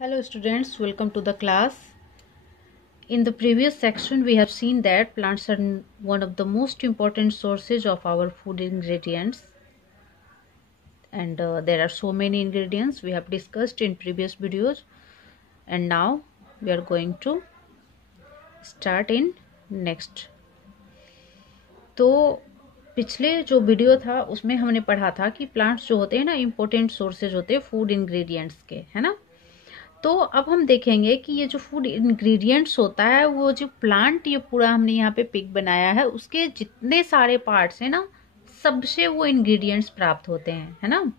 Hello students, welcome to the class. In the previous section we have seen that plants are one of the most important sources of our food ingredients, and there are so many ingredients we have discussed in previous videos, and now we are going to start in next. तो पिछले जो video था उसमें हमने पढ़ा था कि plants जो होते हैं ना इम्पोर्टेंट सोर्सेज होते हैं फूड इंग्रेडिएंट्स के, है ना। तो अब हम देखेंगे कि ये जो फूड इंग्रेडिएंट्स होता है वो जो प्लांट ये पूरा हमने यहाँ पे पिक बनाया है उसके जितने सारे पार्ट्स हैं ना सबसे वो इंग्रेडिएंट्स प्राप्त होते हैं, है ना।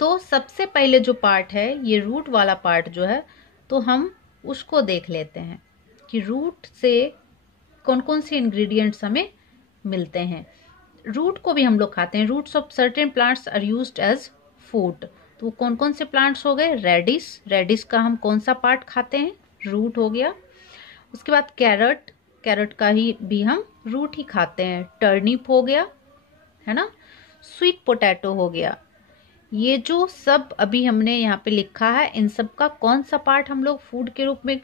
तो सबसे पहले जो पार्ट है ये रूट वाला पार्ट जो है, तो हम उसको देख लेते हैं कि रूट से कौन कौन से इंग्रेडिएंट्स हमें मिलते हैं। रूट को भी हम लोग खाते हैं। Roots of certain plants are used as food. तो कौन कौन से प्लांट्स हो गए? रेडिश का हम कौन सा पार्ट खाते हैं? रूट हो गया। उसके बाद कैरेट का ही भी हम रूट ही खाते हैं। टर्निप हो गया, है ना। स्वीट पोटैटो हो गया। ये जो सब अभी हमने यहाँ पे लिखा है इन सब का कौन सा पार्ट हम लोग फूड के रूप में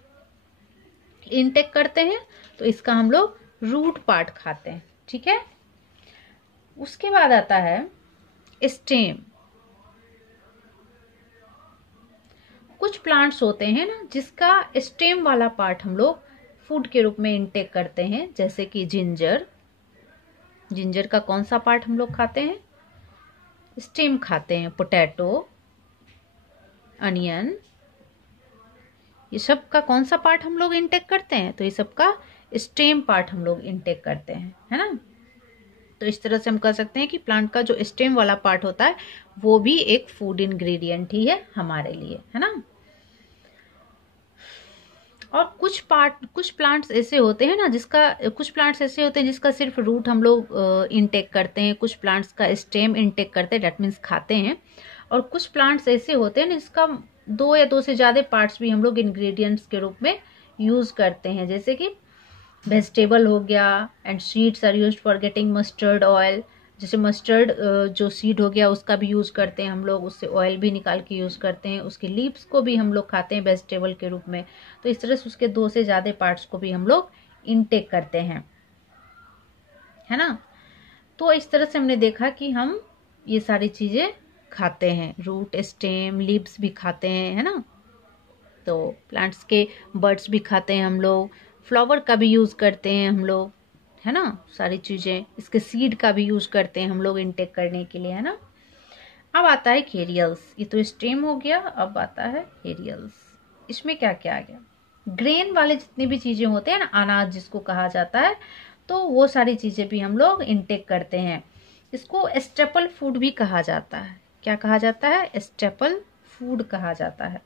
इनटेक करते हैं? तो इसका हम लोग रूट पार्ट खाते हैं, ठीक है। उसके बाद आता है स्टेम। कुछ प्लांट्स होते हैं ना जिसका स्टेम वाला पार्ट हम लोग फूड के रूप में इनटेक करते हैं, जैसे कि जिंजर का कौन सा पार्ट हम लोग खाते हैं? स्टेम खाते हैं। पोटैटो, अनियन, ये सब का कौन सा पार्ट हम लोग इनटेक करते हैं? तो ये सब का स्टेम पार्ट हम लोग इनटेक करते हैं, है ना। तो इस तरह से हम कह सकते हैं कि प्लांट का जो स्टेम वाला पार्ट होता है वो भी एक फूड इंग्रेडिएंट ही है हमारे लिए, है ना। और कुछ प्लांट्स ऐसे होते हैं ना जिसका सिर्फ रूट हम लोग इनटेक करते हैं। कुछ प्लांट्स का स्टेम इनटेक करते हैं, डेट मीन्स खाते हैं। और कुछ प्लांट्स ऐसे होते हैं ना जिसका दो या दो से ज्यादा पार्ट्स भी हम लोग इंग्रेडिएंट्स के रूप में यूज करते हैं, जैसे कि वेजिटेबल हो गया। And seeds are used for getting mustard oil. जैसे मस्टर्ड जो सीड हो गया उसका भी यूज करते हैं हम लोग, उससे ऑयल भी निकाल के यूज करते हैं। उसके लीव्स को भी हम लोग खाते हैं वेजिटेबल के रूप में। तो इस तरह से उसके दो से ज्यादा पार्ट्स को भी हम लोग इनटेक करते हैं, है ना। तो इस तरह से हमने देखा कि हम ये सारी चीजें खाते हैं। रूट, स्टेम, लीव्स भी खाते हैं, है ना। तो प्लांट्स के बर्ड्स भी खाते हैं हम लोग। फ्लावर का भी यूज करते हैं हम लोग, है ना। सारी चीजें, इसके सीड का भी यूज करते हैं हम लोग इनटेक करने के लिए, है ना। अब आता है केरियल्स। ये तो स्टेम हो गया, अब आता है केरियल्स। इसमें क्या क्या आ गया? ग्रेन वाले जितनी भी चीजें होते हैं ना, अनाज जिसको कहा जाता है, तो वो सारी चीजें भी हम लोग इनटेक करते हैं। इसको स्टेपल फूड भी कहा जाता है। क्या कहा जाता है? स्टेपल फूड कहा जाता है।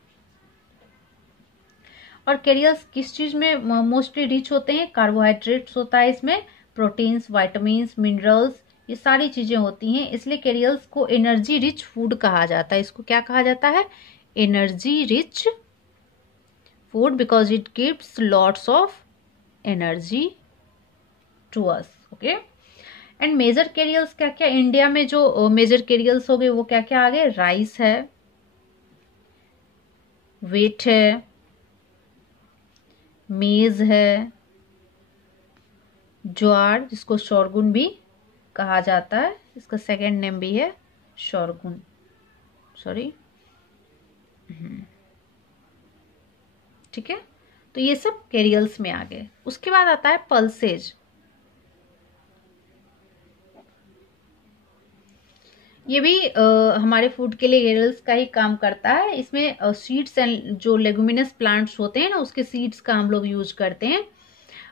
और कैरियर्स किस चीज में मोस्टली रिच होते हैं? कार्बोहाइड्रेट्स होता है इसमें, प्रोटीन्स, विटामिन्स, मिनरल्स, ये सारी चीजें होती हैं। इसलिए कैरियर्स को एनर्जी रिच फूड कहा जाता है। इसको क्या कहा जाता है? Energy rich food, because it gives lots of energy to us. Okay. And major carriers क्या क्या? इंडिया में जो मेजर कैरियर्स हो गए वो क्या क्या आ गए? राइस है, व्हीट है, मेज है, ज्वार जिसको शोरगुन भी कहा जाता है, इसका सेकेंड नेम भी है शोरगुन, सॉरी, ठीक है। तो ये सब कैरियल्स में आ गए। उसके बाद आता है पल्सेज। ये भी हमारे फूड के लिए कैरियल्स का ही काम करता है। इसमें सीड्स एंड जो लेगुमिनस प्लांट्स होते हैं ना उसके सीड्स का हम लोग यूज करते हैं।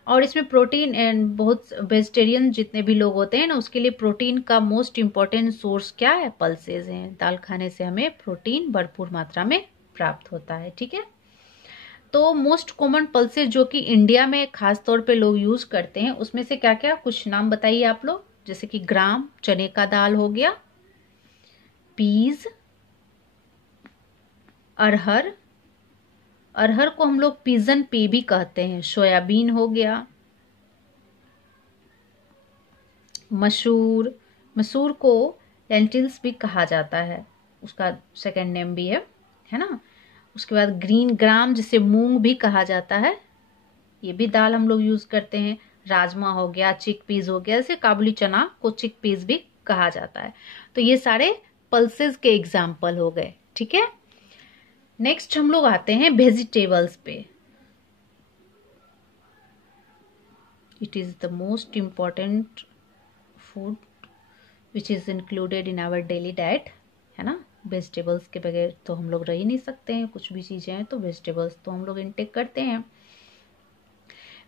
और इसमें प्रोटीन एंड बहुत वेजिटेरियन जितने भी लोग होते हैं ना उसके लिए प्रोटीन का मोस्ट इम्पॉर्टेंट सोर्स क्या है? पल्सेज हैं। दाल खाने से हमें प्रोटीन भरपूर मात्रा में प्राप्त होता है, ठीक है। तो मोस्ट कॉमन पल्सेज जो कि इंडिया में खास तौर पे लोग यूज करते हैं उसमें से क्या क्या? कुछ नाम बताइए आप लोग। जैसे कि ग्राम, चने का दाल हो गया, पीज, अरहर को हम लोग पिजन पे भी कहते हैं। सोयाबीन हो गया, मसूर को लेंटिल्स भी कहा जाता है, उसका सेकेंड नेम भी है ना। उसके बाद ग्रीन ग्राम जिसे मूंग भी कहा जाता है, ये भी दाल हम लोग यूज करते हैं। राजमा हो गया, चिक पीस हो गया, जैसे काबुली चना को चिक पीस भी कहा जाता है। तो ये सारे पल्सेस के एग्जाम्पल हो गए, ठीक है। नेक्स्ट हम लोग आते हैं वेजिटेबल्स पे। It is the most important food which is included in our daily diet, है ना। वेजिटेबल्स के बगैर तो हम लोग रह ही नहीं सकते हैं, कुछ भी चीजें हैं तो वेजिटेबल्स तो हम लोग इनटेक करते हैं।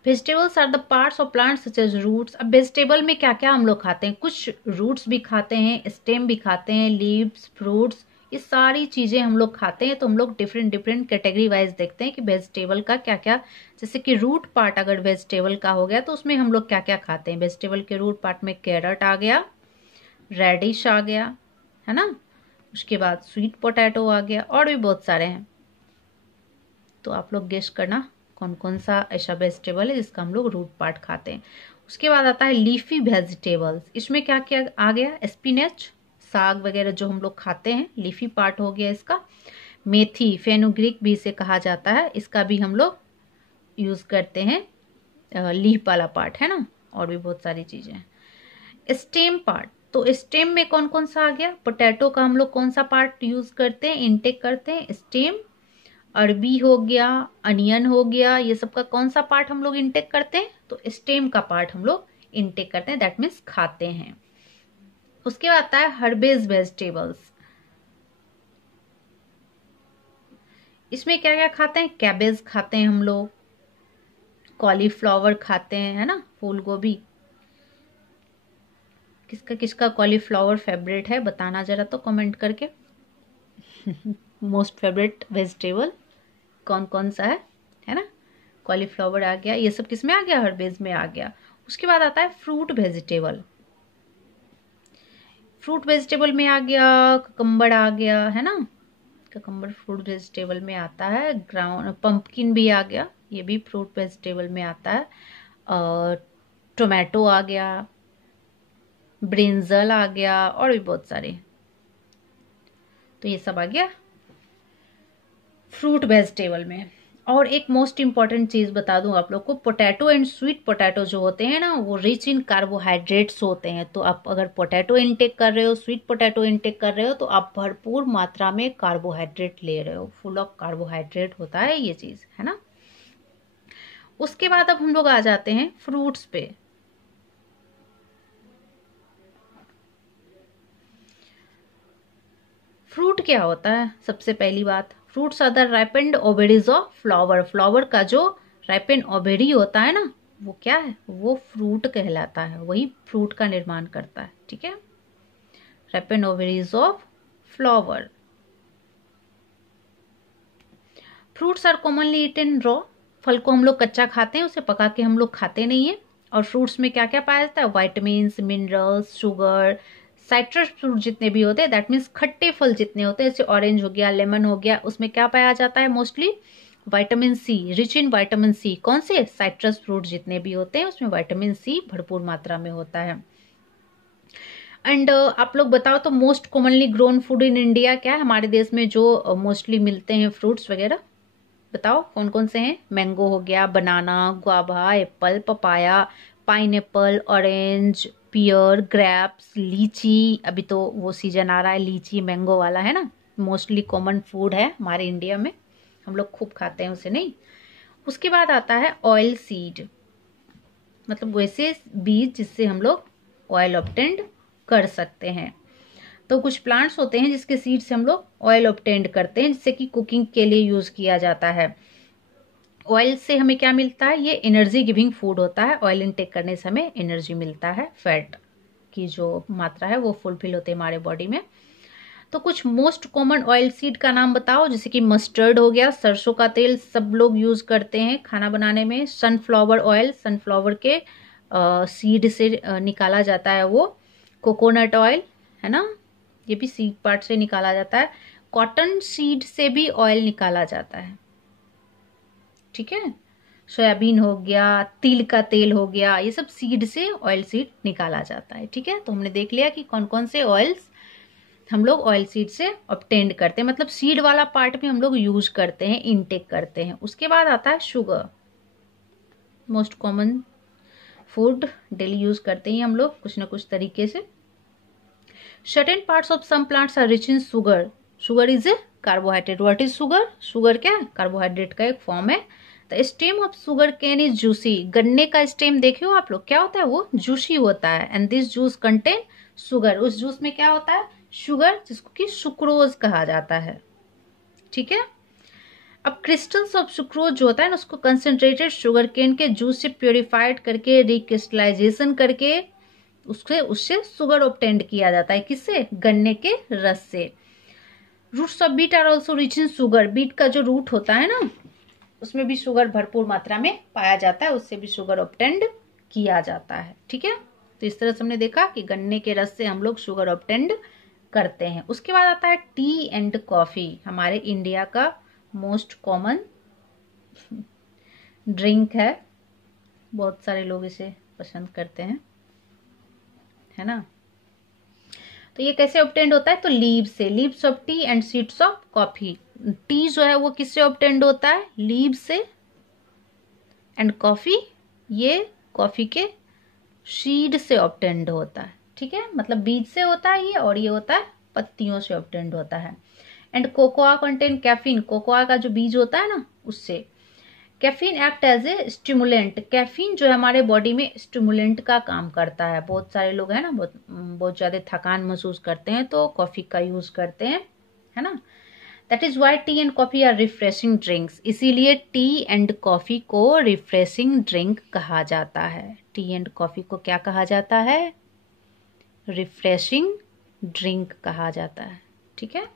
Vegetables are the parts of plants such as roots. अब वेजिटेबल में क्या क्या हम लोग खाते हैं, कुछ रूट्स भी खाते हैं, स्टेम भी खाते हैं, लीव्स, फ्रूट्स, ये सारी चीजें हम लोग खाते हैं। तो हम लोग डिफरेंट डिफरेंट कैटेगरी वाइज देखते हैं कि वेजिटेबल का क्या क्या, जैसे कि रूट पार्ट अगर वेजिटेबल का हो गया तो उसमें हम लोग क्या क्या खाते हैं। वेजिटेबल के रूट पार्ट में कैरट आ गया, रेडिश आ गया, है ना, उसके बाद स्वीट पोटैटो आ गया, और भी बहुत सारे हैं। तो आप लोग गेस करना कौन कौन सा ऐसा वेजिटेबल है जिसका हम लोग रूट पार्ट खाते हैं। उसके बाद आता है लीफी वेजिटेबल्स। इसमें क्या क्या आ गया, स्पिनच, साग वगैरह जो हम लोग खाते हैं, लीफी पार्ट हो गया इसका। मेथी, फेनुग्रीक भी इसे कहा जाता है, इसका भी हम लोग यूज करते हैं, लीफ वाला पार्ट, है ना। और भी बहुत सारी चीजें हैं। स्टेम पार्ट, तो स्टेम में कौन कौन सा आ गया, पोटैटो का हम लोग कौन सा पार्ट यूज करते हैं, इनटेक करते हैं, स्टेम। अरबी हो गया, अनियन हो गया, ये सब का कौन सा पार्ट हम लोग इनटेक करते हैं, तो स्टेम का पार्ट हम लोग इनटेक करते हैं, दैट मीन्स खाते हैं। उसके बाद आता है हर्बेज वेजिटेबल्स। इसमें क्या क्या खाते हैं, कैबेज खाते हैं हम लोग, कॉलीफ्लावर खाते हैं, है ना, फूल गोभी। किसका किसका कॉलीफ्लावर फेवरेट है बताना जरा तो कमेंट करके। मोस्ट फेवरेट वेजिटेबल कौन कौन सा है ना। कॉलीफ्लावर आ गया, ये सब किस में आ गया, हर्बेज में आ गया। उसके बाद आता है फ्रूट वेजिटेबल। फ्रूट वेजिटेबल में आ गया ककम्बर आ गया, है ना, ककम्बर फ्रूट वेजिटेबल में आता है। ग्राउंड पंपकिन भी आ गया, ये भी फ्रूट वेजिटेबल में आता है। टोमेटो आ गया, ब्रिंजल आ गया, और भी बहुत सारे। तो ये सब आ गया फ्रूट वेजिटेबल में। और एक मोस्ट इंपॉर्टेंट चीज बता दूं आप लोग को, पोटैटो एंड स्वीट पोटैटो जो होते हैं ना, वो रिच इन कार्बोहाइड्रेट्स होते हैं। तो आप अगर पोटैटो इनटेक कर रहे हो, स्वीट पोटैटो इनटेक कर रहे हो, तो आप भरपूर मात्रा में कार्बोहाइड्रेट ले रहे हो, फुल ऑफ कार्बोहाइड्रेट होता है ये चीज, है ना। उसके बाद अब हम लोग आ जाते हैं फ्रूट्स पे। फ्रूट क्या होता है, सबसे पहली बात, fruits are the ripened ovaries of flower. Flower का जो राइपेंड ओबेरी होता है ना, वो क्या है, वो फ्रूट कहलाता है, वही फ्रूट का निर्माण करता है, ठीक है। Ripened ovaries of flower. Fruits are commonly eaten raw. फल को हम लोग कच्चा खाते हैं, उसे पका के हम लोग खाते नहीं है। और फ्रूट्स में क्या क्या पाया जाता है, vitamin, minerals, sugar, citrus fruit जितने भी होते हैं, दैट मीन्स खट्टे फल जितने होते हैं, जैसे ऑरेंज हो गया, लेमन हो गया, उसमें क्या पाया जाता है, mostly vitamin C, rich in vitamin C. कौन से, साइट्रस फ्रूट जितने भी होते हैं उसमें विटामिन सी भरपूर मात्रा में होता है। एंड आप लोग बताओ तो most commonly grown food in India क्या है, हमारे देश में जो मोस्टली मिलते हैं फ्रूट्स वगैरह, बताओ कौन कौन से हैं। मैंगो हो गया, banana, guava, apple, papaya, pineapple, orange, pear, grapes, lychee. अभी तो वो सीजन आ रहा है लीची मैंगो वाला, है ना। मोस्टली कॉमन फूड है हमारे इंडिया में, हम लोग खूब खाते हैं उसे, नहीं। उसके बाद आता है ऑयल सीड, मतलब वैसे बीज जिससे हम लोग ऑयल ऑब्टेंड कर सकते हैं। तो कुछ प्लांट्स होते हैं जिसके सीड से हम लोग ऑयल ऑब्टेंड करते हैं, जिससे कि कुकिंग के लिए यूज किया जाता है। ऑयल से हमें क्या मिलता है, ये एनर्जी गिविंग फूड होता है। ऑयल इनटेक करने से हमें एनर्जी मिलता है, फैट की जो मात्रा है वो फुलफिल होती है हमारे बॉडी में। तो कुछ मोस्ट कॉमन ऑयल सीड का नाम बताओ, जैसे कि मस्टर्ड हो गया, सरसों का तेल सब लोग यूज करते हैं खाना बनाने में। सनफ्लावर ऑयल, सनफ्लावर के सीड से निकाला जाता है वो। कोकोनट ऑयल, है ना, ये भी सीड पार्ट से निकाला जाता है। कॉटन सीड से भी ऑयल निकाला जाता है, ठीक है। सोयाबीन हो गया, तिल का तेल हो गया, ये सब सीड से ऑयल सीड निकाला जाता है, ठीक है। तो हमने देख लिया कि कौन कौन से ऑयल्स हम लोग ऑयल सीड से ऑब्टेंड करते हैं, मतलब सीड वाला पार्ट में हम लोग यूज करते हैं, इनटेक करते हैं। उसके बाद आता है sugar, most common food, daily use करते हैं हम लोग कुछ ना कुछ तरीके से। Certain parts of some plants are rich in sugar, sugar is a carbohydrate. What is sugar? Sugar क्या है? कार्बोहाइड्रेट का एक फॉर्म है। The stem of sugar cane is juicy, गन्ने का स्टेम देखे हो आप लोग, क्या होता है? वो जूसी होता है। And this juice contain sugar, उस जूस में क्या होता है? शुगर, जिसको कि सुक्रोज कहा जाता है। ठीक है। अब क्रिस्टल्स ऑफ सुक्रोज जो होता है ना, उसको कंसंट्रेटेड शुगर केन के जूस से प्योरीफाइड करके रिक्रिस्टलाइजेशन करके उससे शुगर ऑब्टेंड किया जाता है। किससे? गन्ने के रस से। Roots of beet are also rich in sugar, beet का जो रूट होता है ना, उसमें भी शुगर भरपूर मात्रा में पाया जाता है, उससे भी शुगर ऑब्टेंड किया जाता है। ठीक है। तो इस तरह से हमने देखा कि गन्ने के रस से हम लोग शुगर ऑब्टेंड करते हैं। उसके बाद आता है टी एंड कॉफी, हमारे इंडिया का मोस्ट कॉमन ड्रिंक है, बहुत सारे लोग इसे पसंद करते हैं, है ना। तो ये कैसे ऑब्टेंड होता है? तो लीव्स से, leaves of T and seeds of coffee. T जो है वो किससे ऑब्टेंड होता है? लीव्स से। एंड कॉफी, ये कॉफी के सीड से ऑब्टेंड होता है। ठीक है, मतलब बीज से होता है ये, और ये होता है पत्तियों से ऑब्टेंड होता है। And cocoa contain caffeine, cocoa का जो बीज होता है ना, उससे। Caffeine act as a stimulant, caffeine जो है हमारे बॉडी में स्टिमुलेंट का काम करता है। बहुत सारे लोग हैं ना, बहुत ज्यादा थकान महसूस करते हैं तो कॉफी का यूज करते हैं, है ना। That is why tea and coffee are refreshing drinks, इसीलिए टी एंड कॉफी को रिफ्रेशिंग ड्रिंक कहा जाता है। टी एंड कॉफी को क्या कहा जाता है? रिफ्रेशिंग ड्रिंक कहा जाता है। ठीक है।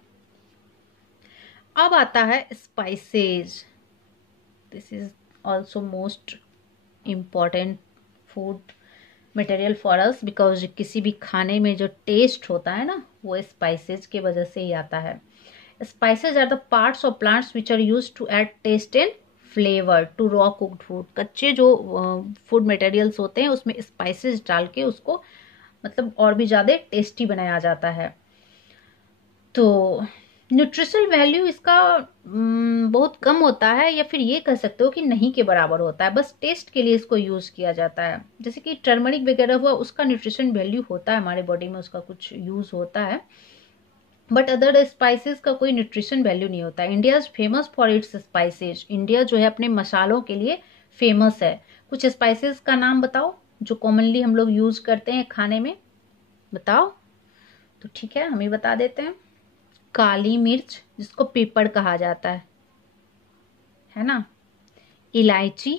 अब आता है spices, this is also most important food material for us, because किसी भी खाने में जो टेस्ट होता है ना, वो स्पाइसेज की वजह से ही आता है। Spices are the parts of plants which are use to add taste and flavour to raw cooked food. कच्चे जो फूड मटेरियल्स होते हैं उसमें स्पाइसेस डाल के उसको मतलब और भी ज्यादा टेस्टी बनाया जाता है। तो न्यूट्रिशनल वैल्यू इसका बहुत कम होता है, या फिर ये कह सकते हो कि नहीं के बराबर होता है, बस टेस्ट के लिए इसको यूज किया जाता है। जैसे कि टर्मरिक वगैरह हुआ, उसका न्यूट्रिशन वैल्यू होता है हमारे बॉडी में, उसका कुछ यूज होता है, बट अदर स्पाइसेस का कोई न्यूट्रिशन वैल्यू नहीं होता है। India is famous for its spices, India जो है अपने मसालों के लिए फेमस है। कुछ स्पाइसेस का नाम बताओ जो कॉमनली हम लोग यूज करते हैं खाने में, बताओ। तो ठीक है, हम ही बता देते हैं। काली मिर्च, जिसको पेपर कहा जाता है ना। इलायची,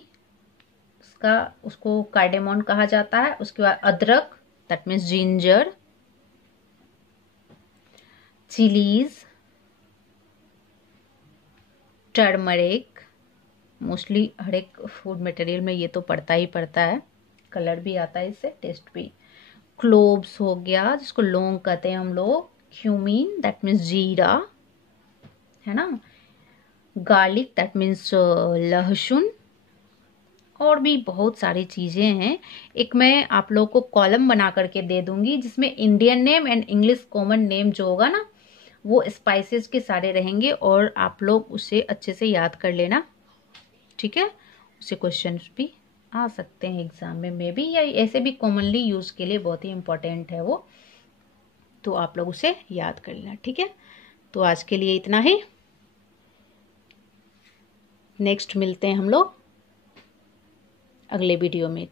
उसको कार्डेमोन कहा जाता है। उसके बाद अदरक, that means ginger. Chillies, turmeric, mostly हर एक फूड मटेरियल में ये तो पड़ता ही पड़ता है, कलर भी आता है इससे, टेस्ट भी। क्लोव्स हो गया, जिसको लौंग कहते हैं हम लोग। क्यूमीन, दैट मीन्स जीरा, है ना। गार्लिक, दैट मीन्स लहसुन। और भी बहुत सारी चीजें हैं। एक मैं आप लोग को कॉलम बना करके दे दूंगी, जिसमें Indian name and English common name जो होगा ना, वो स्पाइसेस के सारे रहेंगे, और आप लोग उसे अच्छे से याद कर लेना। ठीक है, उससे क्वेश्चन भी आ सकते हैं एग्जाम में मे बी, या ऐसे भी कॉमनली यूज के लिए बहुत ही इंपॉर्टेंट है वो, तो आप लोग उसे याद कर लेना। ठीक है, तो आज के लिए इतना ही। नेक्स्ट मिलते हैं हम लोग अगले वीडियो में।